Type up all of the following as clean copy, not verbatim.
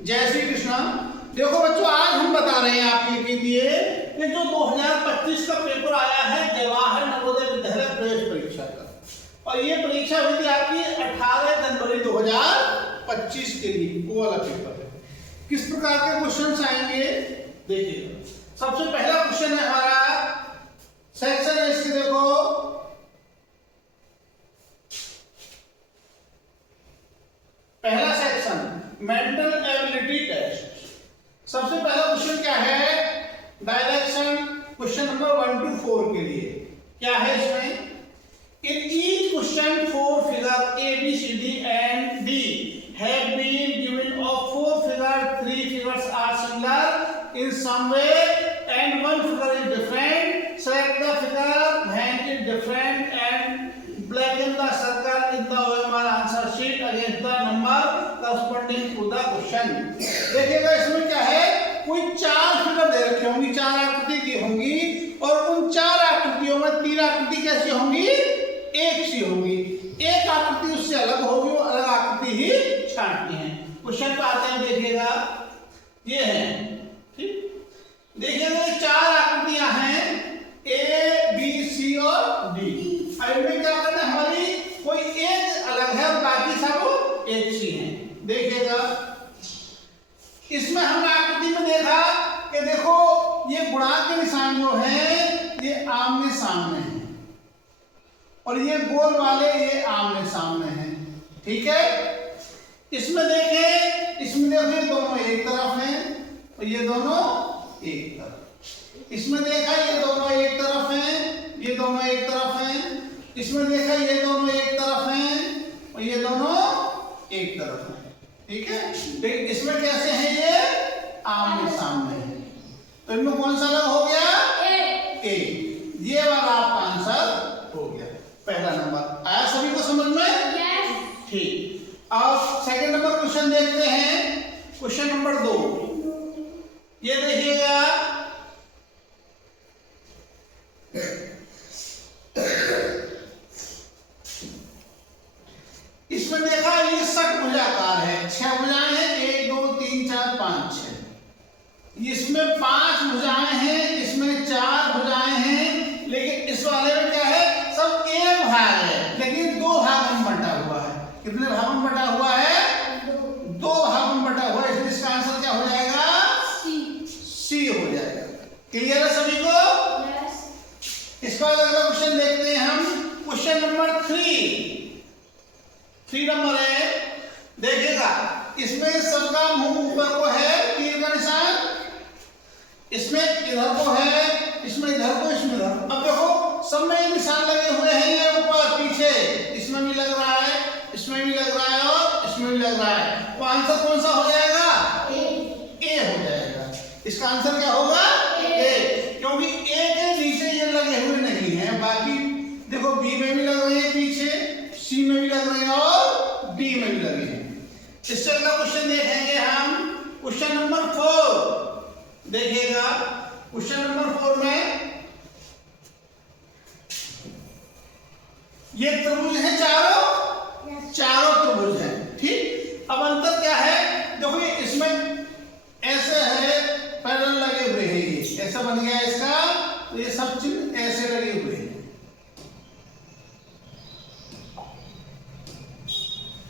जय श्री कृष्ण। देखो बच्चों, आज हम बता रहे हैं आपके लिए कि जो 2025 का पेपर आया है जवाहर नवोदय विद्यालय प्रवेश परीक्षा का, और ये परीक्षा हुई थी आपकी 18 जनवरी 2025 के लिए, वो वाला पेपर है। किस प्रकार के क्वेश्चंस आएंगे देखिए। सबसे पहला क्वेश्चन है हमारा सेक्शन है, इसके देखो पहला सेक्शन मेंटल एबिलिटी टेस्ट। सबसे पहला क्वेश्चन क्या है, डायरेक्शन क्वेश्चन नंबर 1 to 4 के लिए क्या है इसमें, in each question 4 figure A B C D and D have been given of 4 figure 3 figures are similar in some way and 1 figure is different. Select the figure when it different and blacken the circle in the OMR answer sheet against the number corresponding to the question। देखिएगा इसमें क्या है, कोई 4 figure दे रखी होंगी, 4 आकृति दी होंगी, और उन 4 आकृतियों में 3 आकृति कैसी होंगी, एक सी होंगी। एक आकृति उससे अलग होगी, वो अलग आकृति ही छांटनी है। क्वेश्चन पे आते हैं, देखिएगा ये है, ठीक। देखिएगा ये 4 आकृतियां हैं A B C और D। इनमें क्या करना है, हमारी कोई एक अलग है और बाकी सब एक सी हैं। देखिएगा इसमें हमने आकृति में देखा कि देखो ये गुणांक के निशान जो है ये आमने सामने है, और ये गोल वाले ये आमने सामने हैं, ठीक है। इसमें देखें, इसमें देखो ये दोनों एक तरफ हैं और ये दोनों एक तरफ। इसमें देखा ये दोनों एक तरफ हैं, ये दोनों एक तरफ हैं। इसमें देखा ये दोनों एक तरफ हैं और ये दोनों एक तरफ हैं, ठीक है। लेकिन इसमें कैसे हैं, ये आमने सामने हैं, तो इनमें कौन सा अलग हो गया, ए। ये वाला आपका आंसर हो गया। पहला नंबर आया सभी को समझ में, ठीक। अब सेकंड नंबर क्वेश्चन देखते हैं, क्वेश्चन नंबर 2। ये देखिएगा इसमें देखा ये षटभुजाकार है, 6 भुजाएं हैं, 1 2 3 4 5 6। इसमें 5 भुजाएं हैं, इसमें 4 भुजाएं हैं, लेकिन इस वाले में क्या है, सब एक भाग है लेकिन 2 भाग में बटा हुआ है। कितने भाग में बटा हुआ है, 2 भाग में बटा हुआ है, इसलिए इसका आंसर क्या हो जाएगा, सी हो जाएगा। क्लियर है सभी को? इसका अगला क्वेश्चन देखते हैं हम, क्वेश्चन नंबर 3 नंबर है। देखिएगा इसमें सबका मुंह ऊपर को है, तीर का निशान, इसमें इधर को है, इसमें इधर को, इसमें इधर। अब देखो सब में निशान लगे हुए हैं, ये ऊपर पीछे, इसमें भी लग रहा है, इसमें भी लग रहा है और इसमें भी लग रहा है। तो आंसर कौन सा हो जाएगा, ए हो जाएगा। इसका आंसर क्या होगा, ए, क्योंकि ए के नीचे ये लगे हुए नहीं है। बाकी देखो बी में भी लग रहे हैं पीछे, सी में भी लग रहे हैं और डी में भी लगे हैं। इससे अगला क्वेश्चन देखेंगे हम, क्वेश्चन नंबर 4। देखिएगा क्वेश्चन नंबर 4 में ये त्रिभुज है, चारों त्रिभुज है, ठीक। अब अंतर क्या है, देखो ये इसमें ऐसे है, पैरेलल लगे हुए हैं, ये ऐसा बन गया इसका, तो ये सब चिन्ह ऐसे लगे हुए हैं,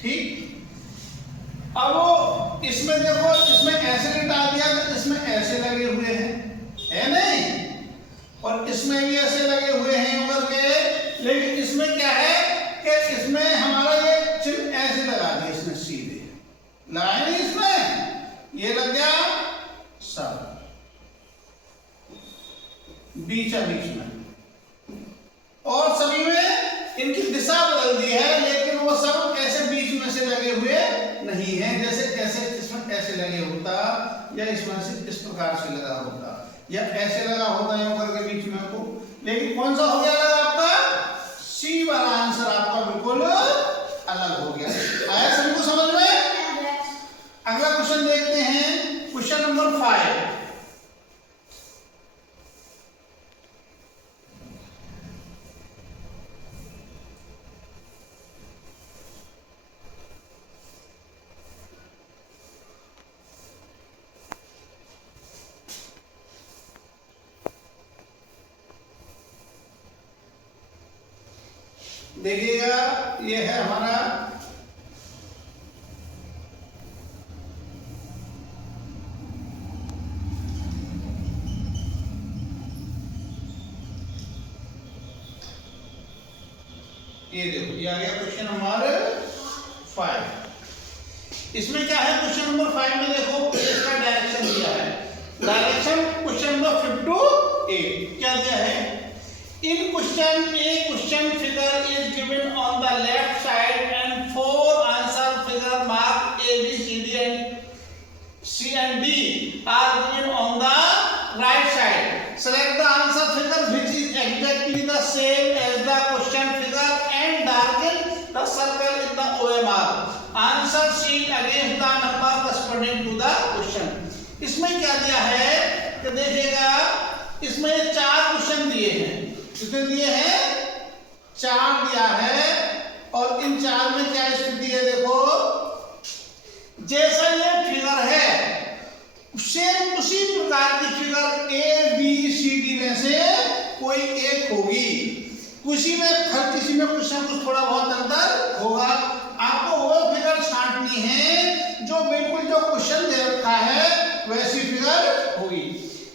ठीक। अब इसमें देखो, इसमें ऐसे लिटा दिया तो इसमें ऐसे लगे हुए हैं, है नहीं, और इसमें भी ऐसे लगे हुए हैं ऊपर के। लेकिन इसमें क्या है कि इसमें हमारा ये चिन्ह ऐसे लगा दिया, इसने सीधे लगाया नहीं, इसमें ये लग गया सब बीच में, और सभी में इनकी दिशा बदल दी है, लेकिन वो सब ऐसे बीच में से लगे हुए नहीं है, जैसे ऐसे इसमें ऐसे लगे होता, या इसमें से इस प्रकार से लगा होता, या ऐसे लगा होता है ऊपर के बीच में को। लेकिन कौन सा हो गया अलग आपका, सी वाला आंसर आपका बिल्कुल अलग हो गया। आया सभी को समझ में? अगला क्वेश्चन देखते हैं, क्वेश्चन नंबर 5। देखिएगा ये है हमारा ये देखो, ये आ गया क्वेश्चन नंबर 5। इसमें क्या है क्वेश्चन नंबर 5 में देखो इसका डायरेक्शन दिया है। डायरेक्शन क्वेश्चन नंबर 5 to 8 क्या दिया है? In question A question figure is given on the left side and 4 answer figure mark A B C D and C and D are given on the right side. Select the answer figure which is exactly the same as the question figure and darken the circle in the OMR. Answer sheet against the number corresponding to the question. इसमें क्या दिया है कि देखिएगा, इसमें 4 question दिए हैं। कितने दिए हैं? 4 दिया है। और इन 4 में क्या स्थिति है देखो, जैसा ये फिगर है सेम उसी प्रकार की figure A B C D में से कोई एक होगी। किसी में कुछ ना कुछ थोड़ा बहुत अंतर होगा। आपको वो फिगर छांटनी है जो बिल्कुल जो क्वेश्चन दे रखा है वैसी फिगर होगी।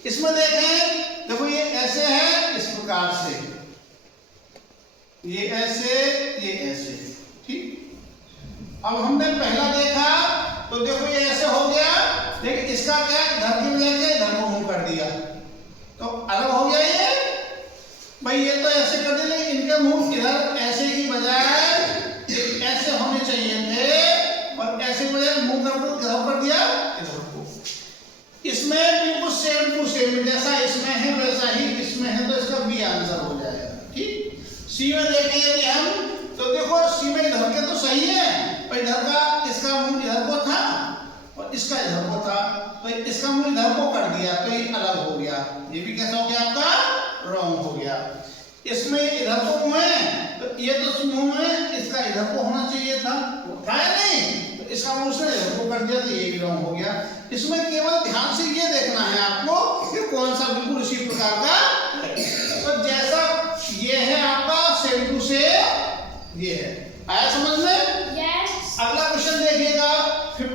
इसमें देखें, देखो ये ऐसे है इस प्रकार से, ये ऐसे, ठीक। अब हमने पहला देखा तो देखो ये ऐसे हो गया, लेकिन इसका क्या इधर की वजह से इधर को मुंह कर दिया तो अलग हो गया। ये भाई ये तो ऐसे कर दिए, लेकिन इनके मुंह इधर ऐसे की बजाय ऐसे होने चाहिए थे और ऐसे बजाय मुंह कर दिया इधर को। इसमें बिल्कुल सेम टू सेम जैसा इसमें है वैसा ही इसमें है, तो इसका बी आंसर हो जाएगा, ठीक। सी में देखें यदि हम तो देखो सी में इधर के तो सही है, पर इधर का इसका मुंह इधर को था और इसका इधर को था, तो इसका मुंह इधर को कर दिया तो ये अलग हो गया। ये भी कैसा हो गया आपका? रॉन्ग हो गया। इसमें इधर को मुंह है तो ये तो मुंह है, इसका इधर को होना चाहिए था, था या नहीं? तो इसका मुंह से इधर को कर दिया तो ये भी रॉन्ग हो गया। इसमें केवल ध्यान से ये देखना है आपको कि कौन सा बिल्कुल इसी प्रकार का है। तो जैसा ये है आपका सेम टू सेम ये है। आया समझ में? यस। अगला क्वेश्चन देखिएगा 6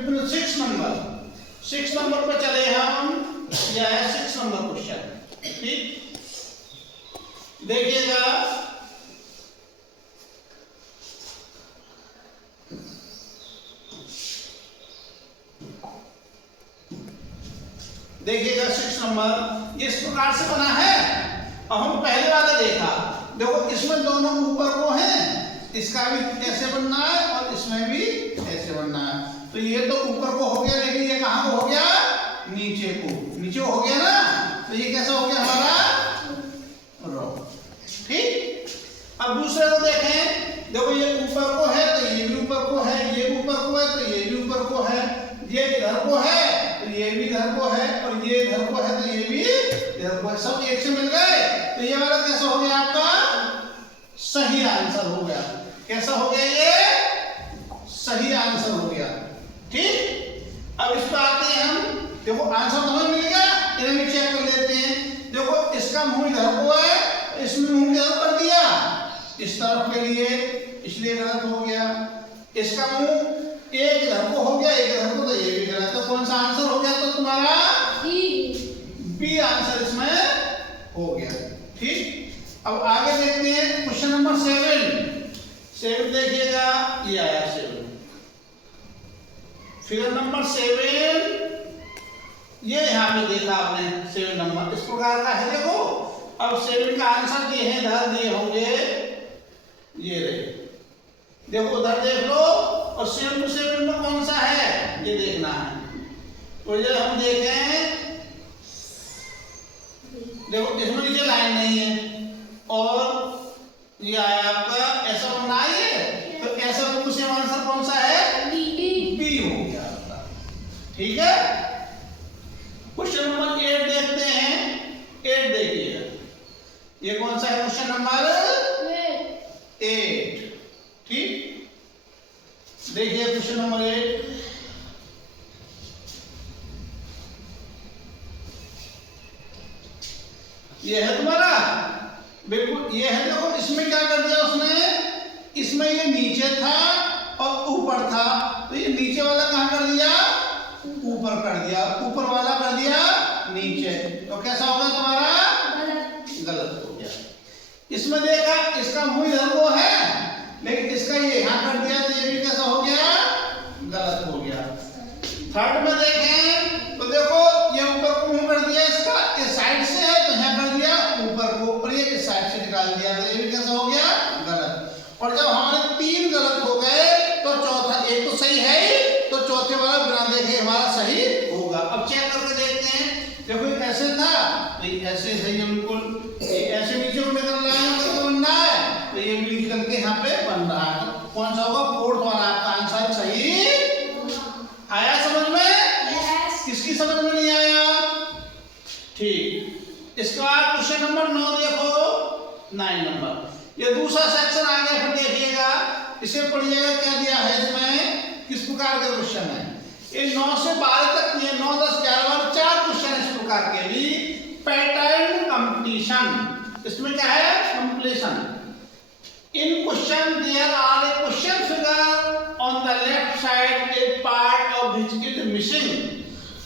नंबर पे चले हम। यह है 6 नंबर क्वेश्चन, ठीक। देखिएगा, देखिएगा 6 नंबर इस प्रकार से बना है। अब हम पहले वाला देखा, देखो इसमें दोनों ऊपर को हैं, इसका भी ऐसे बनना है और इसमें भी ऐसे बनना है। तो ये तो ऊपर को हो गया, लेकिन ये कहां को हो गया? नीचे को। नीचे हो गया ना, तो ये कैसा हो गया हमारा? रॉन्ग, ठीक। अब दूसरे को देखें, देखो ये ऊपर को है तो ये भी ऊपर को है, ये ऊपर को है तो ये भी ऊपर को है, ये इधर को है तो ये भी इधर को है और ये इधर को है तो ये भी इधर को है, सब एक से मिल गए। तो ये वाला कैसा हो गया आपका? सही आंसर हो गया। कैसा हो गया? ये सही आंसर हो गया, ठीक। अब इस पर आते हैं हम, देखो आंसर तो हमें मिल गया, इधर भी चेक कर लेते हैं। देखो इसका मुंह इधर को है, इसमें मुंह इधर कर दिया इस तरफ के लिए, इसलिए गलत हो गया। इसका मुंह एक इधर को हो गया एक इधर को, तो ये भी गलत। तो कौन सा आंसर हो गया? तो तुम्हारा बी आंसर इसमें हो गया, ठीक। अब आगे देखते हैं क्वेश्चन नंबर 7 देखिएगा, ये आया 7 फिगर नंबर 7। ये यहाँ पे देखा आपने 7 नंबर इस प्रकार का है। देखो अब 7 का आंसर दिए हैं, इधर दिए होंगे ये रहे, देखो उधर देख लो और 7 to 7 में कौन सा है ये देखना है। तो ये हम देखें, देखो इसमें नीचे लाइन नहीं है और ये आया आपका ऐसा बनना है, तो ऐसा बिल्कुल सेम आंसर कौन सा है? बी हो गया आपका, ठीक है। क्वेश्चन नंबर 8 देखते हैं। 8 देखिए, ये कौन सा है? क्वेश्चन नंबर 8, ठीक। देखिए क्वेश्चन नंबर 8, ये है तुम्हारा, बिल्कुल ये है। देखो इसमें क्या कर दिया उसने, इसमें ये नीचे था और ऊपर था, तो ये नीचे वाला कहाँ कर दिया, ऊपर कर दिया, ऊपर वाला कर दिया नीचे, तो कैसा हो गया तुम्हारा, गलत हो गया। इसमें देखा इसका मुंह इधर को है, लेकिन इसका ये यहाँ कर दिया, तो ये भी कैसा हो गया, गलत हो गया। थर्ड में देखें तो देखो ये ऊपर को मुंह कर दिया, इसका इस साइड से है तो यहाँ कर दिया ऊपर को, और ये इस साइड से निकाल दिया, तो ये भी कैसा हो गया, गलत। और जब हमारे 3 गलत हो गए तो चौथा, एक तो सही है ही, तो चौथे वाला बिना देखे हमारा सही होगा। अब चेक करके देखते हैं, देखो ये ऐसे था तो ये ऐसे सही है बिल्कुल, ये ऐसे नीचे को निकल रहा है तो बनना है, तो ये भी निकल के यहाँ पे बन रहा है, तो कौन सा होगा, फोर्थ वाला आपका आंसर सही आया। समझ में? किसकी समझ में नहीं आया? ठीक। इसके बाद क्वेश्चन नंबर 9 देखो, 9 नंबर, ये दूसरा सेक्शन आ गया, फिर देखिएगा, इसे पढ़िएगा क्या दिया है इसमें, किस प्रकार के क्वेश्चन है। ये 9 से 12 तक, ये 9, 10, 11, 4 क्वेश्चन इस प्रकार के भी पैटर्न कंपटीशन, इसमें क्या है, completion. In question there are a question figure on the left side, a part of which is missing.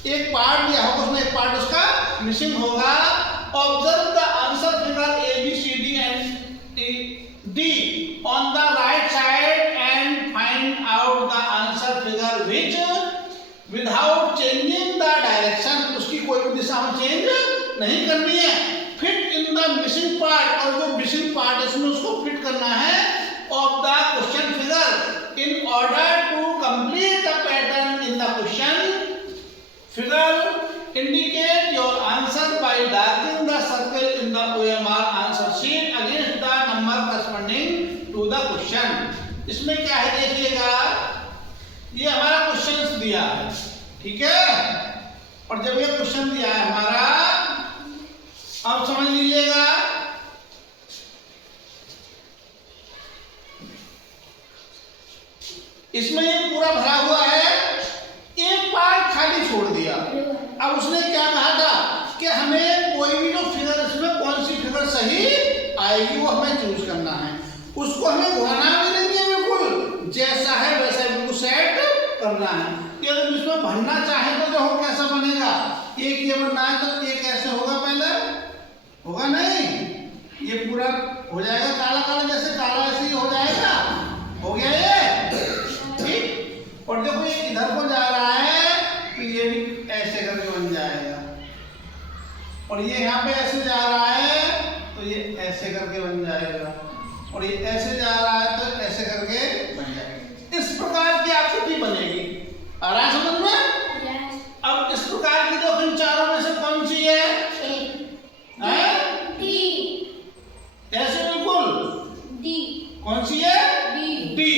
एक पार्ट दिया होगा, उसमें एक पार्ट उसका मिसिंग होगा। Observe the answer figure A, B, C, D and D on the right side and find out the answer figure which without changing the direction, उसकी कोई भी दिशा में चेंज नहीं करनी है। Fit in the missing part, और जो missing part है इसमें उसको फिट करना है of the question figure in order to complete the pattern in the question figure. Indicate your answer by darkening the circle in the OMR answer sheet against the number corresponding to the question. इसमें क्या है देखिएगा, ये हमारा question दिया है, ठीक है, और जब ये क्वेश्चन दिया है हमारा, अब समझ लीजिएगा, इसमें ये पूरा भरा हुआ है, एक पार्ट खाली छोड़ दिया। अब उसने क्या कहा था कि हमें कोई भी जो फिगर, इसमें कौन सी फिगर सही आएगी वो हमें चूज करना है, उसको हमें घुमाना भी नहीं है, बिल्कुल जैसा है वैसा बिल्कुल सेट करना है। यदि इसमें भरना चाहे तो देखो कैसा बनेगा, एक ये बनना है तो एक ऐसे होगा, पहले होगा नहीं, ये पूरा हो जाएगा काला काला, जैसे काला ऐसे ही हो जाएगा, हो गया ये, ठीक। और देखो ये इधर को जा रहा है तो ये भी ऐसे करके बन जाएगा, और ये यहाँ पे ऐसे जा रहा है तो ये ऐसे करके बन जाएगा, और ये ऐसे जा रहा है तो ऐसे करके बन जाएगा। इस प्रकार की आकृति बनेगी, आ रहा है समझ में? अब इस प्रकार की जो इन चारों में से कौन सी है, ऐसे बिल्कुल डी, कौन सी है, डी,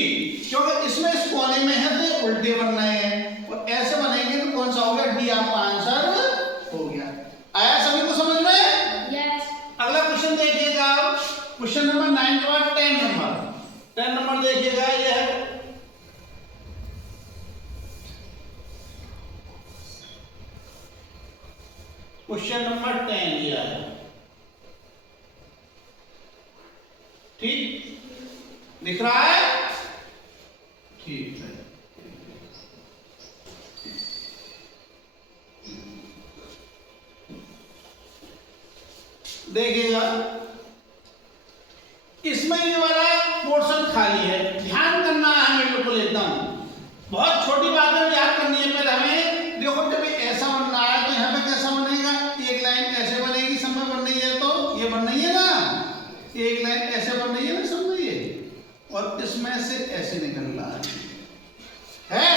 क्योंकि इसमें इस कोने में है तो उल्टे बनना है, और ऐसे बनेंगे तो कौन सा हो गया, डी आपका आंसर हो गया। आया सभी को समझ में? यस। अगला क्वेश्चन देखिएगा, क्वेश्चन नंबर 9 के बाद 10 नंबर देखिएगा, ये है क्वेश्चन नंबर 10 दिया है, ठीक दिख रहा है, ठीक है। देखिएगा इसमें ये वाला पोर्शन खाली है, ध्यान करना है हमें बिल्कुल एकदम, बहुत छोटी बातें याद करनी है। पहले हमें देखो, जब ऐसा बनना है तो यहाँ पे कैसा बनेगा, एक लाइन ऐसे बनेगी, सब में बन रही है तो ये बन रही है ना, एक लाइन ऐसे बन रही है ना, सब में ये, और इसमें से ऐसे निकल रहा है।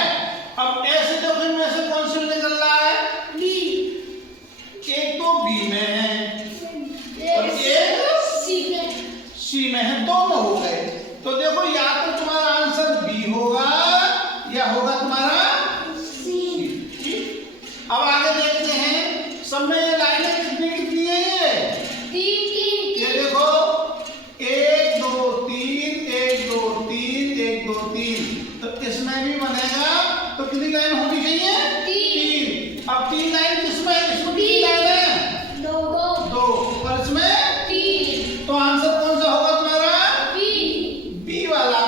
अब ऐसे देखो, इनमें से कौन सा निकल रहा है, बी, एक तो बी में है और एक सी में है, दोनों हो गए। तो देखो या तो तुम्हारा आंसर बी होगा या होगा तुम्हारा सी। अब आगे देखते हैं, सब में ये लाइनें कितनी कितनी है, ये देखो 1 2 3 1 2 3 1 2 3, तो इसमें भी बनेगा, तो कितनी लाइन होनी चाहिए, 3। अब 3 लाइन किसमें है, इसमें 3 लाइन है, 2 और इसमें 3, तो आंसर कौन सा होगा तुम्हारा, बी वाला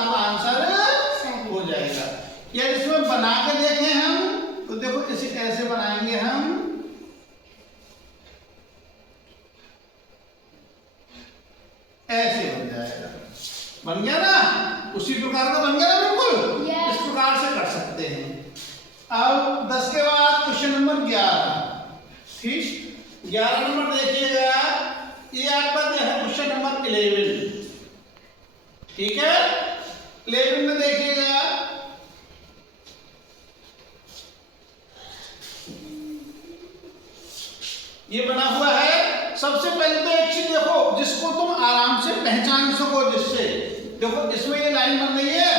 नंबर 11, ठीक, 11 नंबर देखिएगा, ये आपका जो है क्वेश्चन नंबर 11, ठीक है। 11 में देखिएगा, ये बना हुआ है। सबसे पहले तो एक चीज देखो जिसको तुम आराम से पहचान सको, जिससे देखो इसमें ये लाइन बन रही है,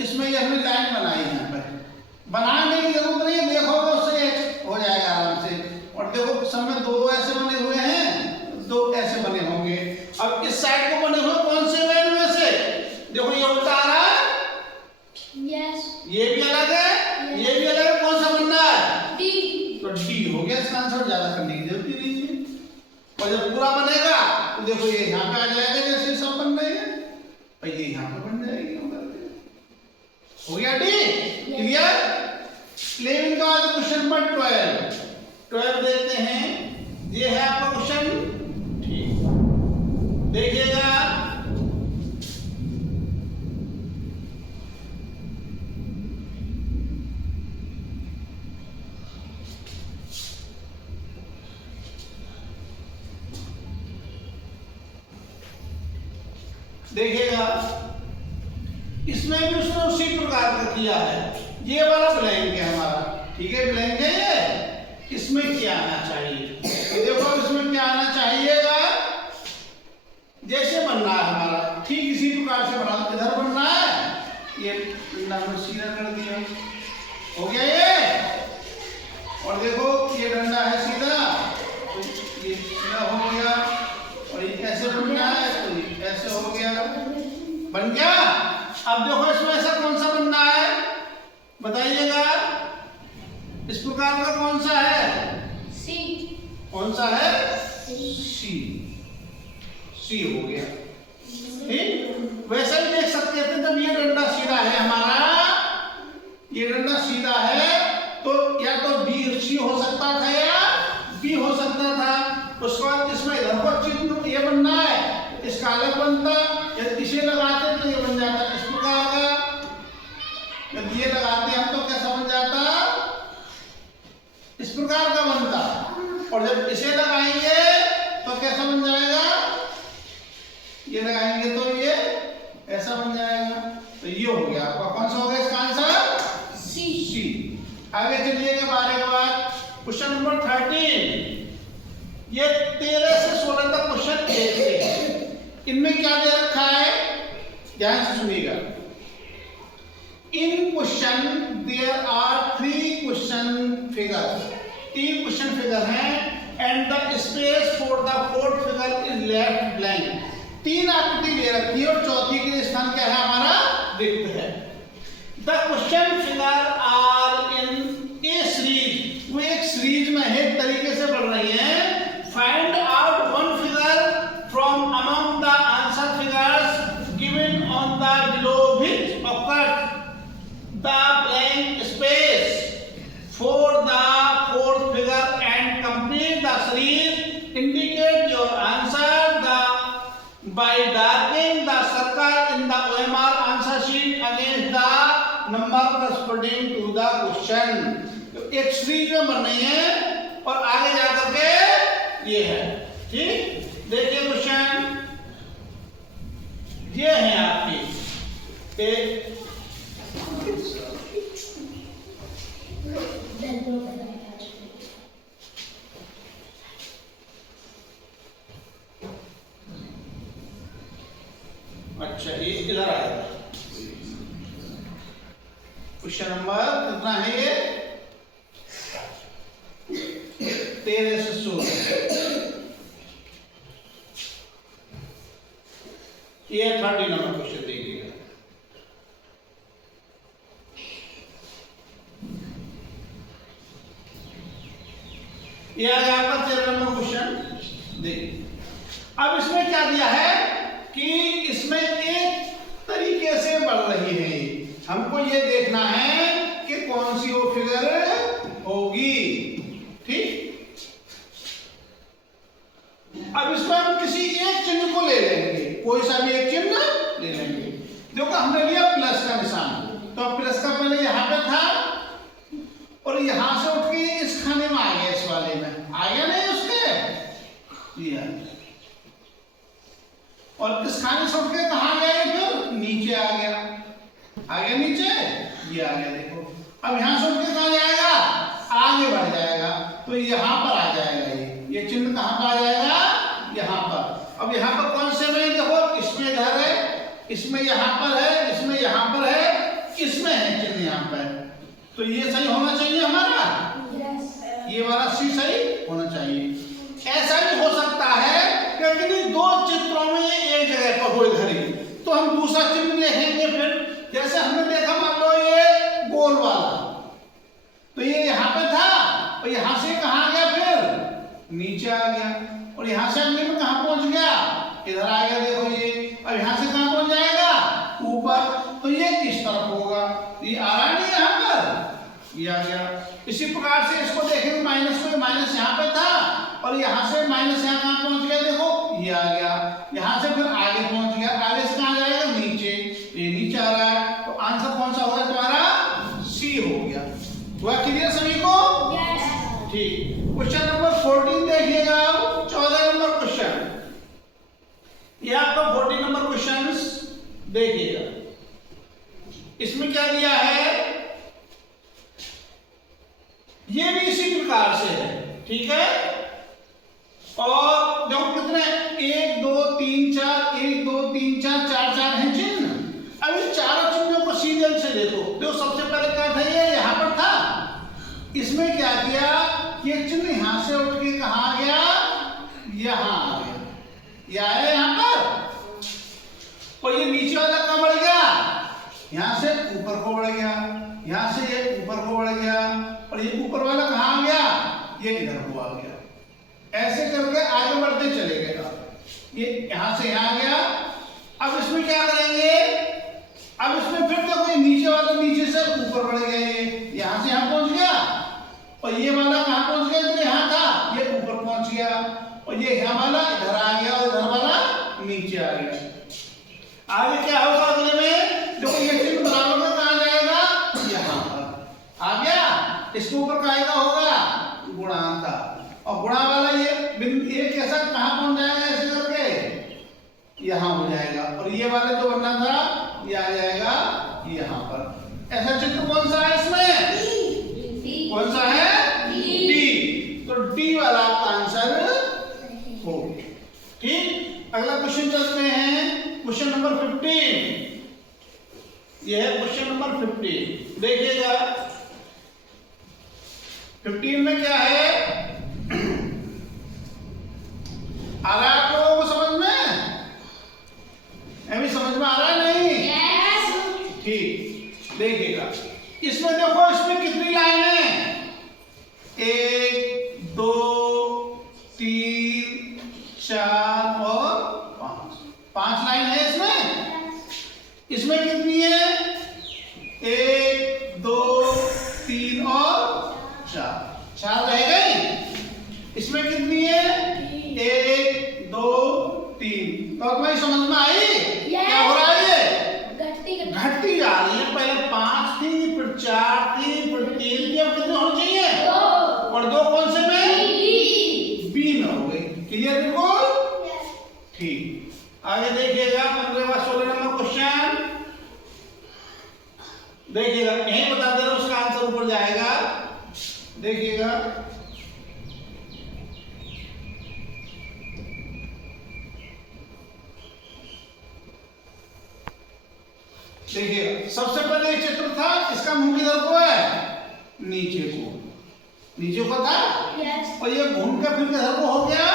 इसमें ये हमने लाइन बनाई है, यहाँ पर बनाने की जरूरत नहीं है, देखोगे उससे हो जाएगा आराम से। और देखो सब में दो ऐसे बने हुए हैं, दो ऐसे बने होंगे। अब इस साइड को बने हुए कौन से लाइन में से, देखो ये उल्टा आ रहा है, ये भी अलग है, ये भी अलग है, कौन सा बन रहा है, डी। तो डी हो गया इसका आंसर, ज्यादा करने की जरूरत नहीं है। और जब पूरा बनेगा तो देखो ये यहाँ पे आ जाएगा, जैसे सब बन रहे हैं, और ये यहाँ पे बन जाएगी, हो गया डी, क्लियर। 11 का बाद क्वेश्चन नंबर 12 देखते हैं, ये है आपका क्वेश्चन, ठीक, देखिएगा, देखिएगा, इसमें भी उसने उसी प्रकार का किया है। ये वाला ब्लैंक है हमारा, ठीक है, ब्लैंक है ये, इसमें क्या आना चाहिए, तो देखो इसमें क्या आना चाहिएगा, जैसे बनना है हमारा, ठीक इसी प्रकार से बना, इधर बनना है, ये डंडा सीधा कर दिया, हो गया ये। और देखो ये डंडा है सीधा, तो ये सीधा हो गया, और ये ऐसे बनना है, तो ये ऐसे हो गया, बन गया। अब देखो इसमें ऐसा कौन सा बनना है, बताइएगा, इस प्रकार का कौन सा है, सी, कौन सा है, सी, सी हो गया, ठीक। वैसे भी देख सकते थे, जब ये डंडा सीधा है हमारा, ये डंडा सीधा है, तो या तो बी सी हो सकता था या बी हो सकता था। उसके बाद इसमें इधर को चिन्ह ये बनना है, इसका अलग बनता, यदि इसे लगाते तो ये बन जाता इस प्रकार का, यदि ये लगाते हम तो कैसा बन जाता, इस प्रकार का बनता, और जब इसे लगाएंगे तो कैसा बन जाएगा, ये लगाएंगे तो ये ऐसा बन जाएगा। तो ये हो गया आपका, कौन सा हो गया इसका आंसर, सी, सी। आगे चलिएगा 12 के बाद क्वेश्चन नंबर 13, ये 13 से 16 तक क्वेश्चन देखते हैं। इनमें क्या दे रखा है, ध्यान से सुनिएगा। In question there are 3 question figures, 3 question figure हैं, and the space for the 4th figure is left blank. 3 आकृति दे रखी है और चौथी के लिए स्थान क्या है हमारा, रिक्त है। The question figure are in a series, वो एक सीरीज में है, एक तरीके से बढ़ रही है। Find out one figure from among the answer figures given on the below which occurs the blank space for the 4th figure and complete the series. Indicate your answer by darkening the circle in the OMR answer sheet against the number corresponding to the question. तो एक series में बन रही है और आगे जाकर के ये है, ठीक। देखिए क्वेश्चन ये है आपकी, अच्छा ये इधर आएगा, क्वेश्चन नंबर कितना है ये, 13 से 16, ये 30 नंबर क्वेश्चन देखिएगा। ये आ गया आपका 13 नंबर क्वेश्चन। देखिए अब इसमें क्या दिया है कि इसमें एक तरीके से बढ़ रही है, हमको ये देखना है कि कौन सी वो फिगर होगी, ठीक। अब इसमें हम किसी एक चिन्ह को ले लेंगे, कोई सा भी एक चिन्ह ले लेंगे। देखो हमने लिया प्लस का निशान, तो प्लस का पहले यहां पे था और यहां से उठ के इस खाने ये आ गया। और इस खाने से उठ के कहाँ गया ये, फिर नीचे आ गया। आ गया नीचे, ये आ गया। देखो अब यहां से उठ के कहाँ जाएगा, आगे बढ़ जाएगा, तो यहाँ पर आ जाएगा। ये चिन्ह कहाँ पर आ जाएगा, यहाँ पर। अब यहाँ पर कौन से में, देखो इसमें इधर है, इसमें यहाँ पर है, इसमें यहाँ पर है, इसमें है चिन्ह यहाँ पर। तो ये सही होना चाहिए हमारा, ये वाला सी सही होना चाहिए। ऐसा भी हो सकता है कि दो चित्रों में एक जगह पर हो इधर ही, तो हम दूसरा चिन्ह देखेंगे। फिर जैसे हमने देखा, मान लो ये गोल वाला, तो ये यहाँ पे था और यहाँ से कहाँ गया, फिर नीचे आ गया। और यहाँ से अगले में कहाँ पहुंच गया, इधर आ गया। देखो ये अब यहाँ से कहाँ पहुंच जाएगा, ऊपर। तो ये इस तरफ होगा, ये आ रहा नहीं यहाँ पर, ये आ गया। इसी प्रकार से इसको देखेंगे, माइनस को, माइनस यहाँ पे था और यहाँ से माइनस यहाँ कहाँ पहुंच गया, देखो ये आ गया। यहाँ से फिर आगे पहुंच गया, आगे से कहाँ जाएगा, नीचे। ये नीचे आ रहा है, तो आंसर कौन सा होगा तुम्हारा, सी हो गया। हुआ क्लियर सभी को? ठीक। क्वेश्चन नंबर 14 देखिएगा। 14 नंबर क्वेश्चन, ये आपका 14 नंबर क्वेश्चन देखिएगा। इसमें क्या दिया है, ये भी इसी प्रकार से है, ठीक है। और देखो कितने, 1 2 3 4, 1 2 3 4, 4 हैं चिन्ह। अब इन चारों चिन्हों को सीरियल से देखो। सबसे पहले क्या था, ये यहाँ पर था, इसमें क्या किया, ये चिन्ह यहाँ से उठ के कहाँ आ गया, यहाँ आ गया। ये आया यहाँ पर, और ये नीचे वाला कहाँ बढ़ गया, यहाँ से ऊपर को बढ़ गया, यहाँ से ये ऊपर को बढ़ गया, और ये ऊपर वाला कहाँ आ गया, ये इधर को आ गया। ऐसे करके आगे बढ़ते चले गए। ये यहां से यहां गया। अब इसमें क्या करेंगे, अब इसमें फिर देखो ये नीचे वाला नीचे से ऊपर बढ़ गया, ये यहां से यहां पहुंच गया, और ये वाला कहां पहुंच गया, जो यहां था ये ऊपर पहुंच गया, और ये यहां वाला इधर आ गया, और इधर वाला नीचे आ गया। आगे क्या होगा अगले में, देखो ये चिन्ह बराबर में कहां जाएगा, यहां पर आ गया। इसके ऊपर कायदा होगा गुणांक का, और गुणा वाला ये बिंदु ये कैसा कहां पहुंच जाएगा, ऐसे करके यहां हो जाएगा, और ये वाला जो बनना था ये आ जाएगा यहां पर। ऐसा चित्र कौन सा है इसमें, कौन सा है, डी। तो डी वाला आपका आंसर हो। ठीक, अगला क्वेश्चन चलते हैं, क्वेश्चन नंबर 15। ये है क्वेश्चन नंबर 15, देखिएगा। 15 में क्या है, आ रहा है आप लोगों को समझ में, अभी समझ में आ रहा है नहीं? yes. ठीक, देखिएगा। इसमें देखो, इसमें कितनी लाइन है, 1 2 3 4 और 5 लाइन है इसमें। इसमें कितनी है, 1 2 3 और 4 रह गई। इसमें कितनी है, 1 2 3। तो तुम्हें समझ में आई क्या हो रहा है, ये घटती जा रही है। पहले 5 थी, फिर 4 थी, फिर 3 थी, अब कितने होने चाहिए, 2। और 2 कौन से में, बी में हो गई। क्लियर बिल्कुल? ठीक, आगे देखिएगा 15वां 16 नंबर क्वेश्चन देखिएगा। यही बता दे रहा हूं, उसका आंसर ऊपर जाएगा, देखिएगा। देखिएगा, सबसे पहले एक चित्र था, इसका मुंह किधर को है, नीचे को, नीचे को था। yes. और ये घूम कर फिर किधर को हो गया,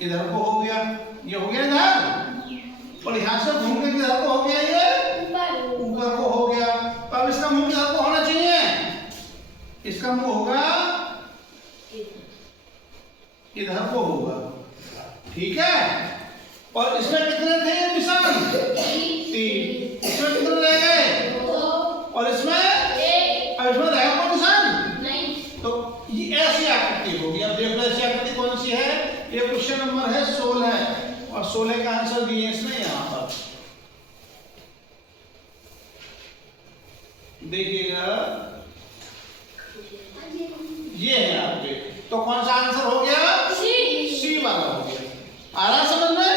इधर को हो गया, ये हो गया इधर, और यहां से घूम के किधर को हो गया, ये ऊपर को हो गया। तो अब इसका मुंह किधर को होना चाहिए, इसका मुंह होगा इधर को होगा, ठीक है। और इसमें कितने थे निशान, 3। इसमें कितने रह गए, 2। और इसमें 1। अब इसमें रहेगा कोई निशान नहीं, तो ये ऐसी आकृति होगी। अब देख लो ऐसी आकृति कौन सी है, ये क्वेश्चन नंबर है 16, और 16 का आंसर दिए इसमें यहाँ पर, देखिएगा ये है आपके। तो कौन सा आंसर हो गया, सी वाला हो गया। आ रहा समझ में?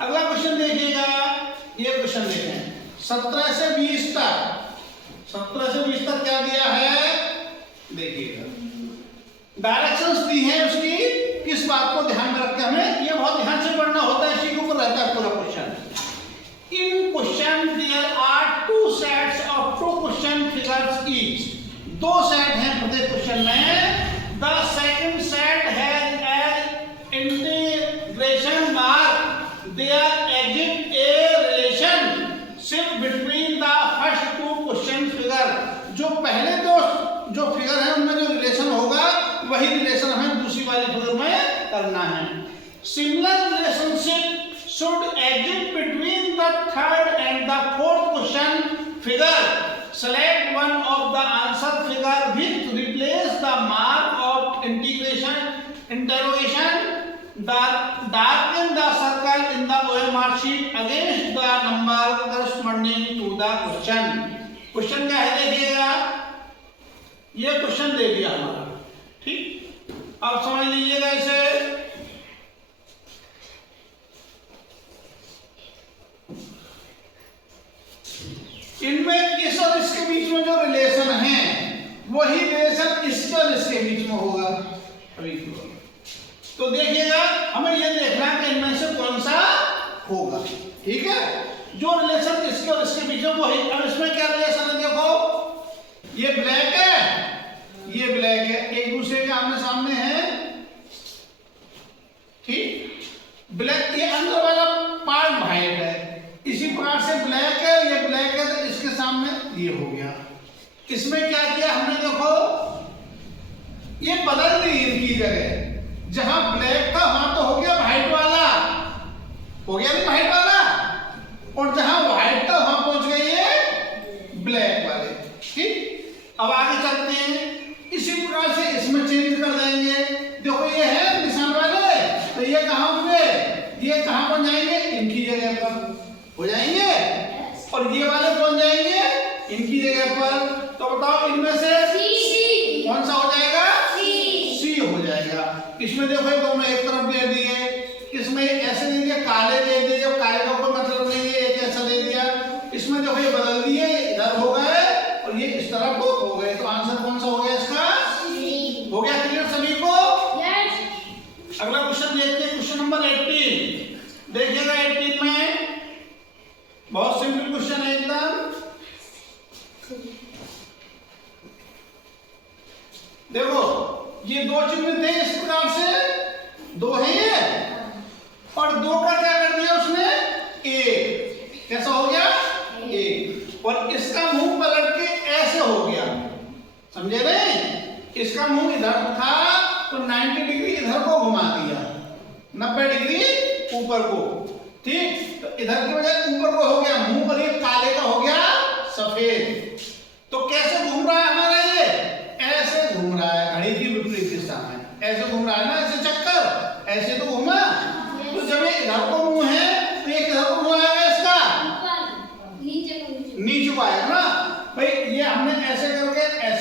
अगला क्वेश्चन देखिएगा, ये क्वेश्चन देखें 17 से 20 तक, 17 से 20 तक क्या दिया है देखिएगा। डायरेक्शंस दी हैं उसकी, किस बात को ध्यान में रख के हमें ये बहुत ध्यान से पढ़ना होता है, इसी के ऊपर रहता है पूरा question. In question there are two sets of two question figures each, दो सेट हैं प्रत्येक क्वेश्चन में। The second set has as integration mark there exist a relationship between the first two question figure. जो पहले दो जो figure है उनमें जो रिलेशन होगा वही रिलेशन हमें दूसरी वाली फिगर में करना है। Similar relationship should exist between the third and the fourth question figure. Select one of the answer figure with replace the mark of integration interrogation. Darken the circle in the OMR sheet against the number corresponding to the question. Question क्या है देखिएगा, ये question दे दिया हमारा, ठीक। अब समझ लीजिएगा इसे। इनमें इस और इसके बीच में जो रिलेशन है वही रिलेशन इसके और इसके बीच में होगा। अभी तो देखिएगा, हमें ये देखना है कि इनमें से कौन सा होगा, ठीक है। जो रिलेशन इसके और इसके बीच में वही। अब इसमें क्या रिलेशन है देखो, ये ब्लैक है, ये ब्लैक है, एक दूसरे के आमने सामने है, ठीक। ब्लैक ये अंदर वाला पार्ट व्हाइट है, इसी प्रकार से ब्लैक है, ये ब्लैक है, तो इसके सामने ये हो गया। इसमें क्या किया हमने देखो, ये बदल दी इनकी जगह, जहां ब्लैक था वहां तो हो गया व्हाइट वाला, हो गया नहीं व्हाइट वाला, और जहां व्हाइट था वहां पहुंच गए ये ब्लैक वाले, ठीक। अब आगे चलते हैं, इसी प्रकार से इसमें चेंज कर देंगे। देखो ये है निशान वाले, तो ये कहां होंगे, ये कहां पहुंच जाएंगे, इनकी जगह पर हो जाएंगे, और ये वाले पहुंच जाएंगे इनकी जगह पर। तो बताओ इनमें से कौन सा हो जाएगा, सी हो जाएगा। इसमें देखो दोनों एक तरफ दे दिए, इसमें ऐसे दे दिया, काले दे दिए, जब काले का कोई मतलब नहीं है, एक ऐसा दे दिया। इसमें देखो ये बदल दिए, इधर हो गए और ये इस तरफ हो गए, तो आंसर कौन सा हो गया इसका, हो गया। क्लियर सभी को? अगला क्वेश्चन देखते हैं, क्वेश्चन नंबर 18 देखिएगा। 18 में बहुत सिंपल क्वेश्चन है एकदम। देखो ये दो चिन्ह थे इस प्रकार से, दो है ये, और दो का क्या कर दिया उसने, एक, कैसा हो गया, एक, और इसका मुंह पलट के ऐसे हो गया, समझे नहीं। इसका मुंह इधर था तो 90 डिग्री इधर को घुमा दिया, 90 डिग्री ऊपर को, ठीक। तो इधर की बजाय ऊपर को हो गया मुंह, और ये काले का हो गया सफेद। तो कैसे घूम रहा है हमारा, ये ऐसे घूम रहा है, घड़ी की विपरीत दिशा में ऐसे घूम रहा है ना, ऐसे चक्कर ऐसे तो घूमा। तो जब ये इधर को मुंह है तो ये किधर को मुंह आएगा, इसका नीचे को आएगा ना भाई। ये हमने ऐसे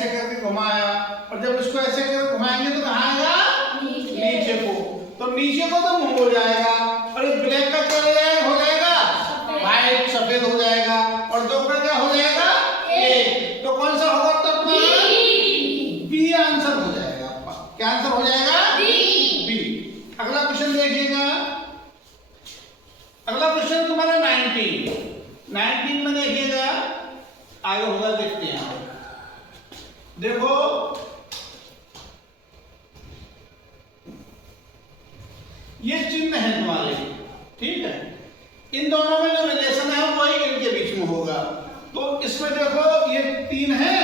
करके घुमाया, और जब इसको ऐसे करके घुमाएंगे तो कहाँ आएगा, नीचे को। तो नीचे को तो मुंह हो जाएगा, और ये ब्लैक का क्या हो जाएगा, व्हाइट सफेद हो जाएगा, और दो का क्या हो जाएगा, एक। तो कौन सा होगा तब, बी आंसर हो जाएगा आपका। क्या आंसर हो जाएगा, बी। अगला क्वेश्चन देखिएगा, अगला क्वेश्चन तुम्हारा 19 में देखिएगा, आगे होगा देखते हैं। देखो ये चिन्ह है तुम्हारे, ठीक है। इन दोनों में जो रिलेशन है वही इनके बीच में होगा। तो इसमें देखो ये 3 है,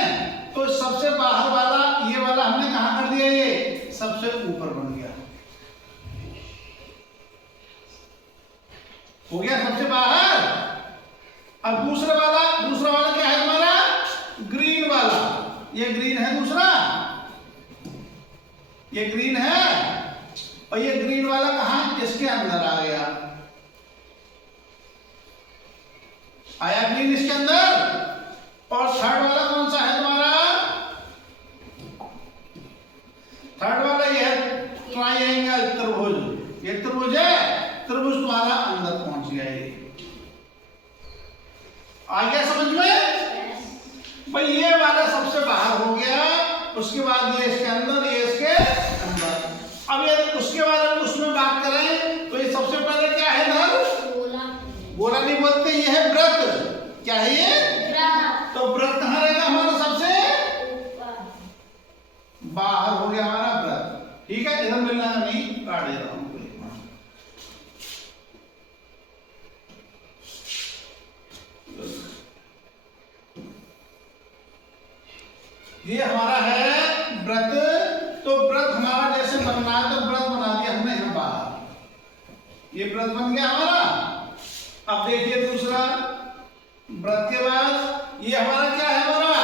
तो सबसे बाहर वाला ये वाला हमने कहां कर दिया, ये सबसे ऊपर बन गया, हो गया सबसे बाहर। अब दूसरा वाला क्या है तुम्हारा, ग्रीन वाला, ये ग्रीन है दूसरा, ये ग्रीन है, और ये ग्रीन वाला कहां, इसके अंदर आ गया, आया ग्रीन इसके अंदर। और थर्ड वाला कौन सा है तुम्हारा, थर्ड वाला ये है ट्रायंगल, ये त्रिभुज है, त्रिभुज तुम्हारा अंदर पहुंच गया। ये आ गया समझ में भाई? ये वाला सबसे बाहर हो गया, उसके बाद ये इसके अंदर, ये इसके अंदर। अब यदि उसके बारे में उसमें बात करें तो ये सबसे पहले क्या है धर? गोला नहीं बोलते, ये है वृत्त। क्या है ये? तो वृत्त कहाँ रहेगा हमारा? सबसे बाहर हो गया हमारा वृत्त। ठीक है, इधर मिलना नहीं, काट दे रहा हूं। ये हमारा है वृत्त। तो वृत्त हमारा जैसे बनना है तो वृत्त बना दिया हमने यहाँ बाहर, ये वृत्त बन गया हमारा। अब देखिए दूसरा वृत्त के बाद ये हमारा क्या है? हमारा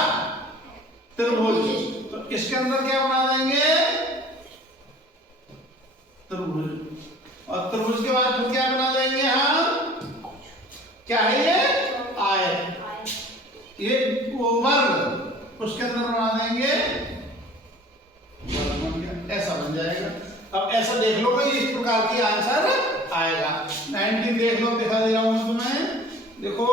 त्रिभुज। तो इसके अंदर क्या बना देंगे? त्रिभुज। और त्रिभुज के बाद फिर क्या बना देंगे हम? क्या है ये? आयत। ये वर्ग, उसके अंदर बना देंगे वर्ग, बन गया, ऐसा बन जाएगा। अब ऐसा देख लो कि इस प्रकार की आंसर आएगा। 19 देख लो, दिखा दे रहा हूं तुम्हें, देखो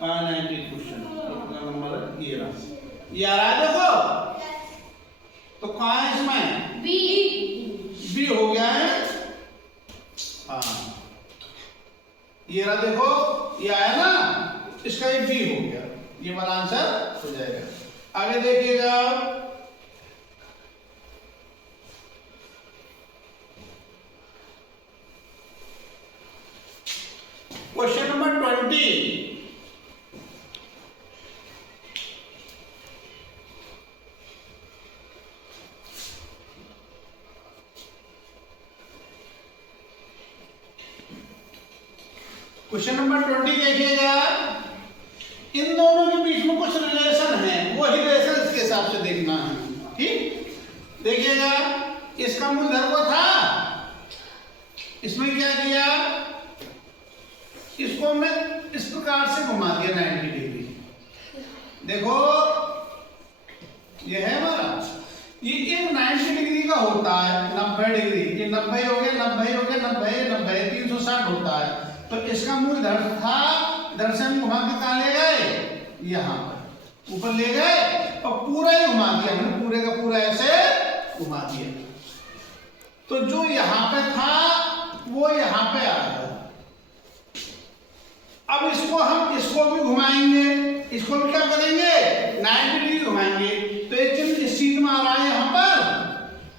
90 क्वेश्चन कितना नंबर है? ये रहा, ये आ रहा है देखो। तो कहां है इसमें? बी हो गया है। हाँ ये रहा देखो, ये आया ना, इसका एक बी हो गया, ये वाला आंसर हो जाएगा। आगे देखिएगा, क्वेश्चन नंबर 20। क्वेश्चन नंबर 20 देखिएगा, इन दोनों के बीच में कुछ रिलेशन है, वो रिलेशन इसके हिसाब से देखना है। ठीक, देखिएगा इसका मूलधन को था, इसमें क्या किया? इसको हमने इस प्रकार से घुमा दिया 90 डिग्री। देखो ये है हमारा, ये एक 90 डिग्री का होता है, 90 डिग्री, ये 90 हो गया, 90 हो गया, 90 90 360 होता है। तो इसका मूल धड़ था, इधर से हम घुमा के कहां ले गए? यहां पर ऊपर ले गए और पूरा ही घुमा दिया हमने, पूरे का पूरा ऐसे घुमा दिया। तो जो यहां पे था वो यहां पे आ गया। अब इसको हम इसको भी घुमाएंगे, इसको भी क्या करेंगे? 90 डिग्री घुमाएंगे। तो ये चिन्ह इस सीध में आ रहा है यहां पर,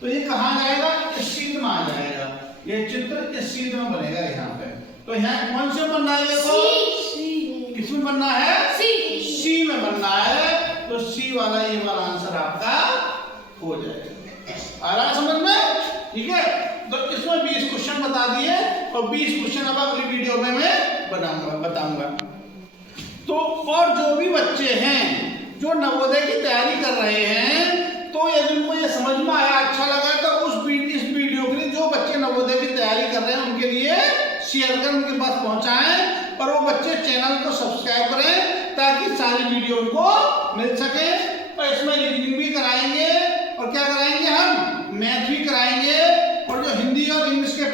तो ये कहां जाएगा? इस सीध में आ जाएगा। ये चित्र इस सीध में बनेगा यहाँ पे। तो यहाँ कौन से बनना है? देखो किसमें बनना है? सी में बनना है। तो सी वाला ये वाला आंसर आपका हो जाएगा। आ रहा है समझ में? ठीक है, तो इसमें 20 क्वेश्चन बता दिए और 20 क्वेश्चन अब अगली वीडियो में मैं बताऊंगा। तो और जो भी बच्चे हैं जो नवोदय की तैयारी कर रहे हैं, तो यदि उनको ये समझ में आया, अच्छा लगा, तो इस वीडियो के लिए जो बच्चे नवोदय की तैयारी कर रहे हैं उनके लिए शेयर कर उनके पास पहुंचाएं, और वो बच्चे चैनल को सब्सक्राइब करें ताकि सारी वीडियो उनको मिल सके। और इसमें रीडिंग भी कराएंगे और क्या कराएंगे? हम मैथ भी कराएंगे, और जो हिंदी और इंग्लिश के